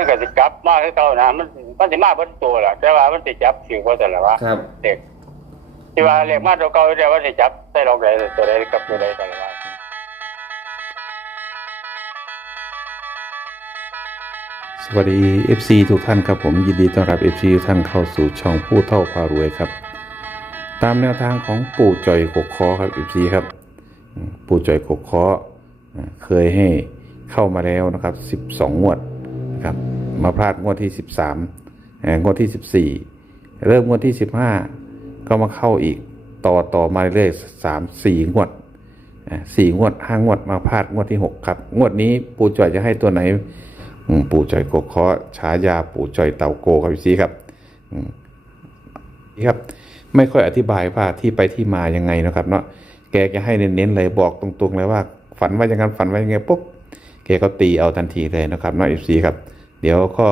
มันก็สิกลับมาคือเก่านะมันมันสิมาเบิดตัวล่ะ แต่ว่ามันสิจับสิบ่แต่ละว่าครับ เด็กที่ว่าเรียกมาตัวเก่าแต่ว่าสิจับใส่ลอกใดตัวใดกับตัวใดแต่ละว่าสวัสดี FC ทุกท่านครับผมยินดีต้อนรับ FC ทุกท่านเข้าสู่ช่องผู้เท่าพารวยครับ ตามแนวทางของปู่จ่อยกกคอครับ FC ครับอืมปู่จ่อยกกคออ่าเคยให้เข้ามาแล้วนะครับ 12งวดนะ ครับ มาพลาดงวดที่ 13งวดที่ 14 เริ่มงวดที่ 15 ก็มาเข้าอีกต่อต่อมาเรื่อยๆสามสี่งวดสี่งวดห้างวดมาพลาดงวดที่หกครับ งวดนี้ปู่จ่อยจะให้ตัวไหนปู่จ่อยโกเคาะฉายาปู่จ่อยเตาโกครับพี่ซีครับนี่ครับ ไม่ค่อยอธิบายว่าที่ไปที่มายังไงนะครับ เนาะแกจะให้เน้นๆเลยบอกตรงๆเลยว่า ฝันว่าอย่างนั้นฝันว่าอย่างไงปุ๊บ แกก็ตีเอาทันทีเลยนะครับเนาะเอฟซีครับ เดี๋ยวก็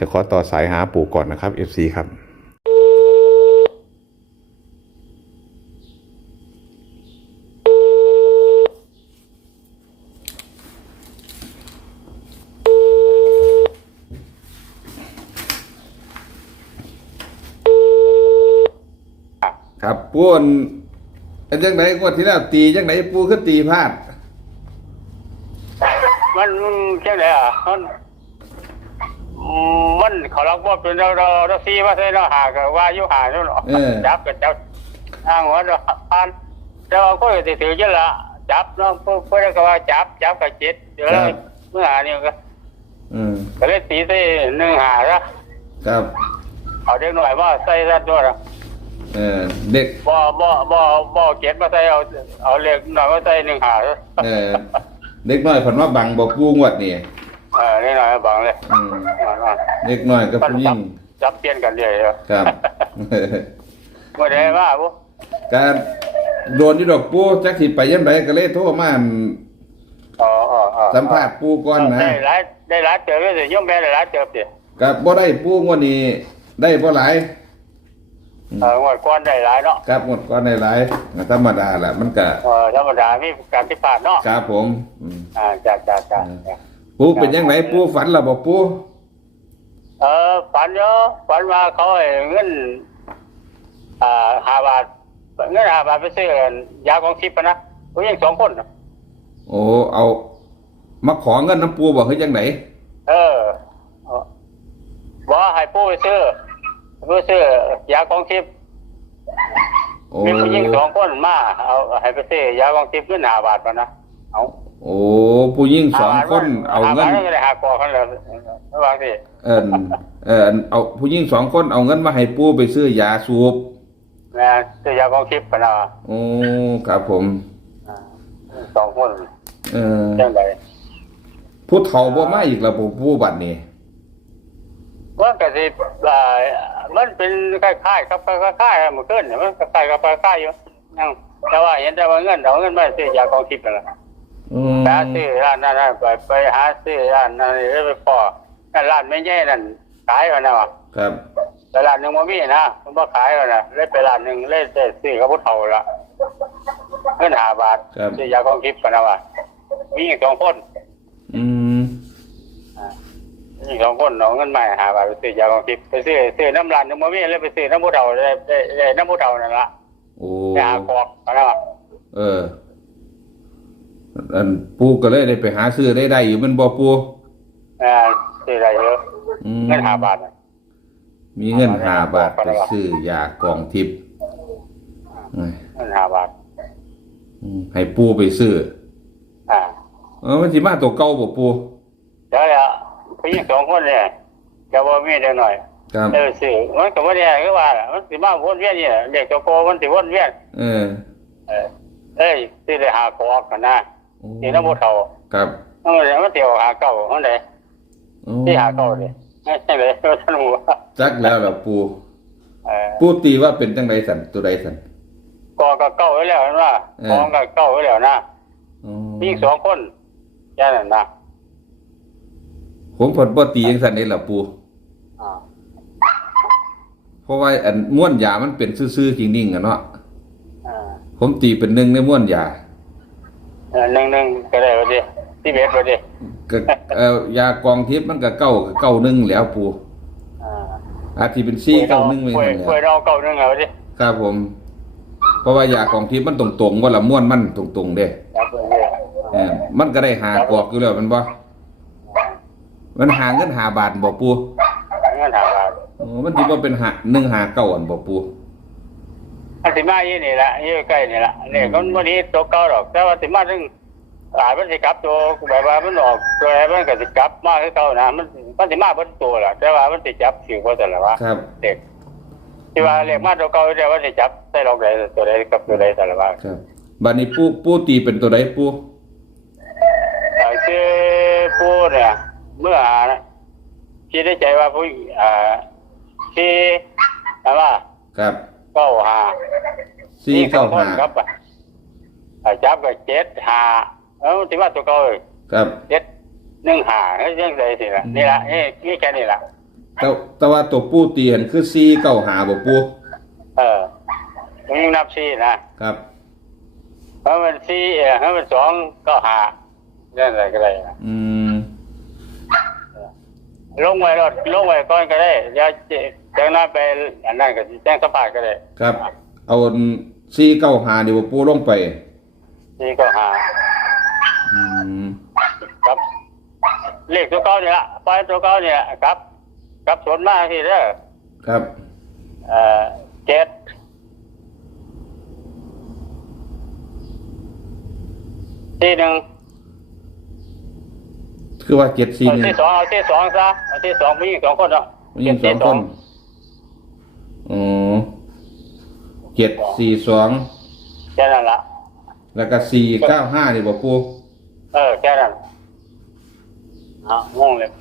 จะขอต่อสายหาปู่ก่อนนะครับเอฟซีครับครับปูอันอันจังไหนงวดที่แล้วตีจังไหนปูคือตีพลาด มันจังไดอะมันมันเขาล็อกบ่เป็นเราเราเราซีว่าใส่เราหาก็ว่าอยู่หาอยู่เนาะเออ จับก็จับทางหัวเนาะผ่านแต่ว่าก็สิถือจังละจับเนาะผู้ผู้ใดก็ว่าจับจับก็เจ็ดเดี๋ยวเราเมื่อหานี่ก็อืมก็เลยตีใส่หนึ่งหาซะครับ เอาเด็กหน่อยมาใส่ซะตัวละเออเด็กบ่บ่บ่บ่เก็ดมาใส่เอาเอาเล็กหน่อยมาใส่หนึ่งหาซะ เออ เด็กน้อยเพิ่นว่าบังบ่ปูงวดนี่เออนี่หน่อยบังเลยอืมเด็กน้อยกับมันผู้หญิจับงจับเปลี่ยนกันเลยครับบ่ได้ว่าบ่การโดนอยู่ดอกปูจักสิไปยังไดก็เลยโทรมาอั่นอ๋ออ๋ออ๋อสัมภาษณ์ปูก่อนนะได้หลายได้หลายเติบเลยสิย่อมแม่ได้หลายเติบสิกับบ่ได้ปูงวดนี้ได้บ่หลาย เอองวดก่อนได้หลายเนาะครับงวดก่อนได้หลายธรรมดาแหละมันก็เออธรรมดามีการที่พลาดเนาะครับผมอืมอ่าจ้าจ้าจ้าปูเป็นยังไงปูฝันแล้วบ่ปูเออฝันเยอะฝันว่าเขาให้เงินอ่าห้าบาทเงินห้าบาทไปซื้อยาของทิพย์อะนะผู้หญิงสองคนน่ะโอ้เอา มาขอเงินน้ำปูบอกเฮ้ยยังไหนเออเออบอกให้ผู้ไปซื้อ ไปซื้อยาของทิพย์โอ้มีผู้หญิงสองคนมาเอาให้ไปซื้อยาของทิพย์เงินห้าบาทมานะเอาโอ้ผู้หญิงสองคน เอาเงินห้บทก็ได้หากอกันแล้วระหว่างที่เอินเอินเอาผู้หญิงสองคนเอาเงินมาให้ปูไปซื้อยาสูบนะซื้อยาของทิพย์กันนะโอ้ครับผมอ่าสองคน เออจังไดผู้เฒ่าบ่มาอีกแล้วบ่ปูบัดนี้ มันก็สิอ่ามันเป็นคล้ายๆครับคล้ายๆมันขึ้นเนี่ยมันคล้ายๆกับคล้ายๆอยู่ยังแต่ว่าเห็นแต่ว่าเงินเอาเงินมาซื้อยาของทิพย์กันละอืมไปหาซื้อร้านนั้นนะไปไปหาซื้อร้านนั้นแล้วไปพอนั่นร้านไม่ใหญ่นั่นขายกันนะวะครับแต่ร้านหนึ่งมันมีนะมันบ่ขายกันนะเลยไปร้านหนึ่งเลยได้ซื้อกับผู้เฒ่าละเงินห้าบาทซื้อยาของทิพย์กันนะวะมีอีกสองคนอืม มีสองคนเอาเงินมาให้หาบาทไปซื้อยาของทิพย์ไปซื้อซื้อน้ำร้านหนึ่งมันมีเลยไปซื้อน้ำผู้เฒ่าได้ได้ได้น้ำผู้เฒ่านั่นละโอ้ไปหากอกกันนะวะเออ อันปูก็เลยได้ไปหาซื้อได้ได้อยู่แมันบ่ปูอ่าซื้ออะไรเยอะอืมเงินห้าบาทน่ะมีเงินห้าบาทไปซื้อยากองทิพย์เอ้ยเงินห้าบาทอืมให้ปูไปซื้อ อ่าเออมันสิมาตัวเก่าบ่ปูเดี๋ยวเนี่ย ผู้หญิงสองคนเนี่ยจะว่ามีเด็กหน่อยครับเออซื้อมันก็บ่ได้คือว่าล่ะมันสิมาวนเวียนนี่แหละเด็กตัวโกมันสิวนเวียนเออ เออเอ้ยซื้อได้หากอกกันนะโอ้นี่น้ำผู้เฒ่าครับมันเลยมันเที่ยวหาเก่าเฮาได้โอ้ที่หาเก่าดิไม่ใช่เลยท่านหัวจักแล้วล่ะปูเออปูตีว่าเป็นจังไดสันตัวใดสันกอก็เก่าไว้แล้วนั่นว่าเออกองก็เก่าไว้แล้วนะอ๋อผู้หญิงสองคนแค่นั้นนะ ผมผลบ่ตีจังสันนี่ล่ะปูอ่าเพราะว่าอันม้วนยามันเป็นซื่อๆจริงๆอะเนาะอ่าผมตีเป็นหนึ่งในม้วนยาเออหนึ่งหนึ่งก็ได้ว่าดิที่เบ็ดว่าดิก็เอ่อยากองทิพย์มันก็เก้าก็เก้าหนึ่งแล้วปูอ่าอาจสิเป็นซี่เก้าหนึ่งไม่ป่วยใช่แล้ป่วยวเราเก้าหนึ่งเอาดิครับผม เพราะว่ายากองทิพย์มันตรงๆว่าละม้วนมันตรงๆเด้ครับเพื่อนเนี่ยเออมันก็ได้หากอกอยู่แล้วแมันบ่ มันหาเงินหาบาทบ่ปูเงินหาบาทอ๋อมันสิบ่เป็นหาหนึ่งหาเก้าอันบ่ปูอันสิมายี่นี่แหละยี่ใกล้นี่แหละเนี่ยก็วันนี้ตัวเก่าหรอก แต่ว่าสิมาถึงหลายมันสิกลับตัวแบบว่ามันออกตัวอะไรมันก็สิกลับมาคือเก่านะมันมันสิมาเบนตัวแหละแต่ว่ามันสิจับผิวก็แต่ละว่าครับเด็กที่ว่าเรียกมาตัวเก่าแต่ว่าสิจับใส่ลงใดตัวใดกับตัวใดแต่ละว่าครับบัดนี้ปูปูตีเป็นตัวใดปูแต่คือผู้เนี่ย เมื่อหานะคิดได้ใจว่าผู้อ่าที่อะไรว่าครับเก้าหาสี่เก้าคนหาครับอ่าจับก็เจ็ดหาเอ้าที่ว่าตัวเก่าครับเจ็ดหนึ่งหาเฮ้ยยังไงสิละนี่ละนี่นี่แค่นี้ละแต่แต่ว่าตัวปูตีเห็นคือสี่เก้าหาบ่ปูเออมึงนับสี่นะครับเพราะมันสี่เออเพราะมันสองก็หาเรื่องอะไรก็ได้นะอืม ลงไว้รถลงไว้ก่อนก็ได้อย่าเจ๊จังนั้นไปอันนั้นก็สิแจ้งสภาพก็ได้ครับ เอาสี่เก้าหานี่บ่ปูลงไปสี่ก็หาอืมครับ เลขตัวเก่านี่ละปล่อยตัวเก่านี่ละครับ ครับส่วนมากที่เด้อครับเอ่อเจ็ดที่หนึ่ง คือว่าเจ็ดสี่เอาหนึ่งที่สองเอาที่สองซะเอาที่สองมีสองคนเนาะมีสองคนอ๋อเจ็ดสี่สองแค่นั้นละแล้วก็สี่เก้าห้านี่บ่ปูเออแค่นั้นอะวงเล็บ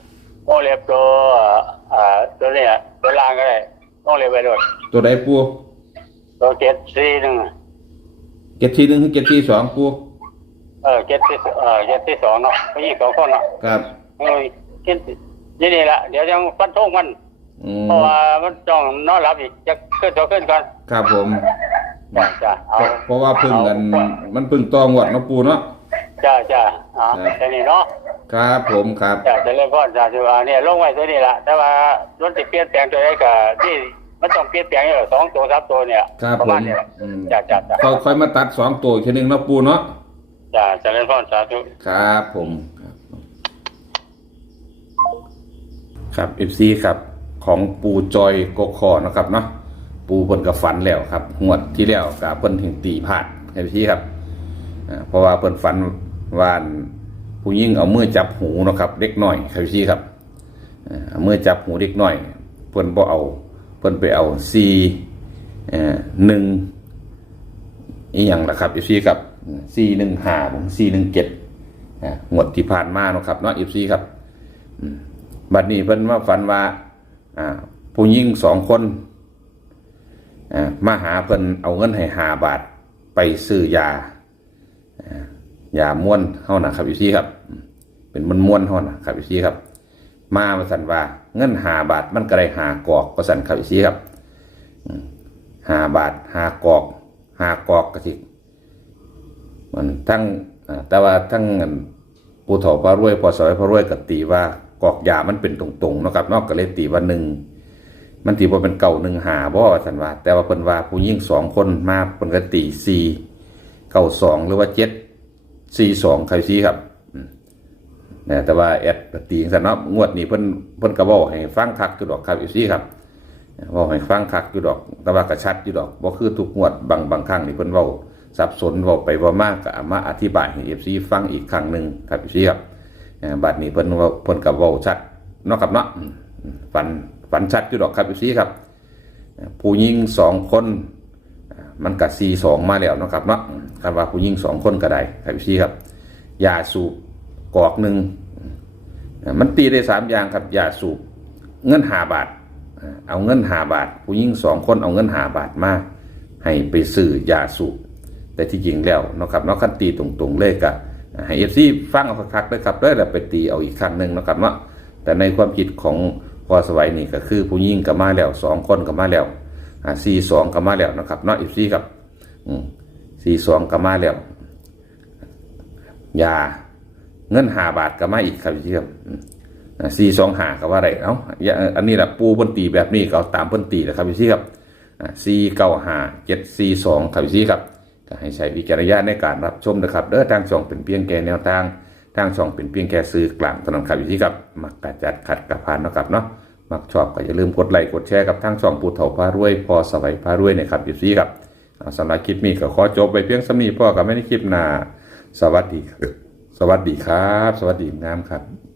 วงเล็บตัวเอ่อตัวเนี้ยตัวล่างก็ได้วงเล็บไปด้วยตัวใดปูตัวเจ็ดสี่หนึ่งเจ็ดสี่หนึ่งคือเจ็ดสี่สองปูเออเจ็ดที่เออเจ็ดที่สองเนาะมีสองคนเนาะครับเออเจ็ดนี่นี่ละเดี๋ยวยังฟันธงมัน อืมเพราะว่ามันต้องนอนหลับอีกจะขึ้นตัวขึ้นก่อนครับผมจ้าจ้าเอาเพราะว่าพึ่งกันมันพึ่งตองวดเนาะปูเนาะ จ้าจ้าเอาครับ แค่นี้เนาะครับผมครับ จ้าจะเริ่มก่อนจ้าจะว่าเนี่ยลงไว้ตัวนี้ละแต่ว่ารถจะเปลี่ยนแปลงตัวนี้ก็ที่มันต้องเปลี่ยนแปลงอยู่สองตัวสามตัวเนี่ยครับประผมาณมนี้แหละอืมจ้าจ้าจ้าค่อยค่อยมาตัดสองตัวอีกทีหนึงเนาะปูเนาะ จ้าจะเริ่มก่อนสาธุ ครับผมครับครับเอฟซีครับของปูจอยกกคอนะครับเนาะปูเพิ่นกับฝันแล้วครับงวดที่แล้วกับเพิ่นถึงตีพลาดเอฟซีครับอ่าเพราะว่าเพิ่นฝันว่าผู้หญิงเอามือจับหูนะครับเด็กน้อยครับเอฟซีครับอ่าเอามือจับหูเด็กน้อย เพิ่นบ่เอาเพิ่นไปเอาซีเอ่อหนึ่งอีหยังล่ะครับเอฟซีครับ ซีหนึ่งห้าผมซีหนึ่งเจ็ดอ่างวดที่ผ่านมาเนาะครับเนาะเอฟซีครับบัดนี้เพิ่นมาฝันว่าผู้หญิงสองคนมาหาเพิ่นเอาเงินให้หาบาทไปซื้อยาอยาม้วนเฮานะครับอยู่ซี่ครับ เป็นมันม้วนเฮานะครับอยู่ซี่ครับ มามาสั่นว่าเงินหาบาทมันก็ได้หากอกก็สั่นครับอยู่ซี่ครับหาบาทหากอกหากอกก็สิ มันทั้งแต่ว่าทั้งอันผู้เฒ่าพระรวยพอสอยพระรวยก็ตีว่ากอกยามันเป็นตรงๆนะครับนอกก็เลตีว่าหนึ่งมันตีว่าเป็นเก่าหนึ่งหาบ่าสันว่า แต่ว่าเพิ่นว่าผู้หญิงสองคนมาเพิ่นก็ตีสี่เก้าสองหรือว่าเจ็ดสี่สองใครซี่ครับนะแต่ว่าแอดตีสันเนาะงวดนี้เพิ่นเพิ่นก็บอกให้ฟังคักอยู่ดอกครับอยู่ซี่ครับบอกให้ฟังคักอยู่ดอก แต่ว่าก็ชัดอยู่ดอกบ่คือทุกงวดบางบางครั้งนี่เพิ่นเว้า สับสนเว่าไปว่ามากก็เอามาอธิบายให้เอฟซีฟังอีกครั้งหนึ่งครับเอฟซีครับบัดนี้เพิ่นเว่าเพิ่นกับว้าชัดนาะครับเนาะฝันฝันชัดอยู่ดอกครับเอฟซีครับ ผู้หญิงสองคนมันกัดซีสองมาแล้วนะครับเนาะคำว่าผู้หญิงสองคนก็ได้ครับเอฟซีครับยาสูบกอกหนึ่งมันตีได้สามอย่างครับยาสูบเงินหาบาท เอาเงินหาบาท ผู้หญิงสองคนเอาเงินหาบาทมาให้ไปซื้อยาสูบ แต่ที่จริงแล้วนะครับเนาะขั้นตีตรงๆเลยกะให้เอฟซีฟังเอาคักๆเลยครับเลยแล้วไปตีเอาอีกครั้งหนึ่งนะครับเนาะแต่ในความคิดของพอสวัยนี่ก็คือผู้หญิงกับมาแล้วสองคนกับมาแล้วอ่าสี่สองกับมาแล้วนะครับเนาะเอฟซีครับอืมสี่สองกับมาแล้วยาเงินหาบาทก็มาอีกครับพี่ครับสี่สองหาก็ว่าอะไรเอ้าะอันนี้แหละปูเพิ่นตีแบบนี้ก็ตามเพิ่นตีนะครับพี่ครับสี่เก้าหาเจ็ดสี่สองครับพี่ครับ ก็ให้ใช้วิจารณญาณในการรับชมนะครับเด้อทางช่องเป็นเพียงแค่แนวทาง ทางช่องเป็นเพียงแค่ซื้อกลางเท่านั้นครับพี่ครับ มักกะจัดขัดกระพานนะครับเนาะมักชอบก็อย่าลืมกดไลค์กดแชร์กับทางช่องปูเถาพารวย พอสบายพารวยนะครับพี่ครับสำหรับคลิปนี้ก็ขอจบไปเพียงสำนีพ่อกับไม่ได้คลิปหน้าสวัสดี สวัสดีครับ สวัสดีงามครับ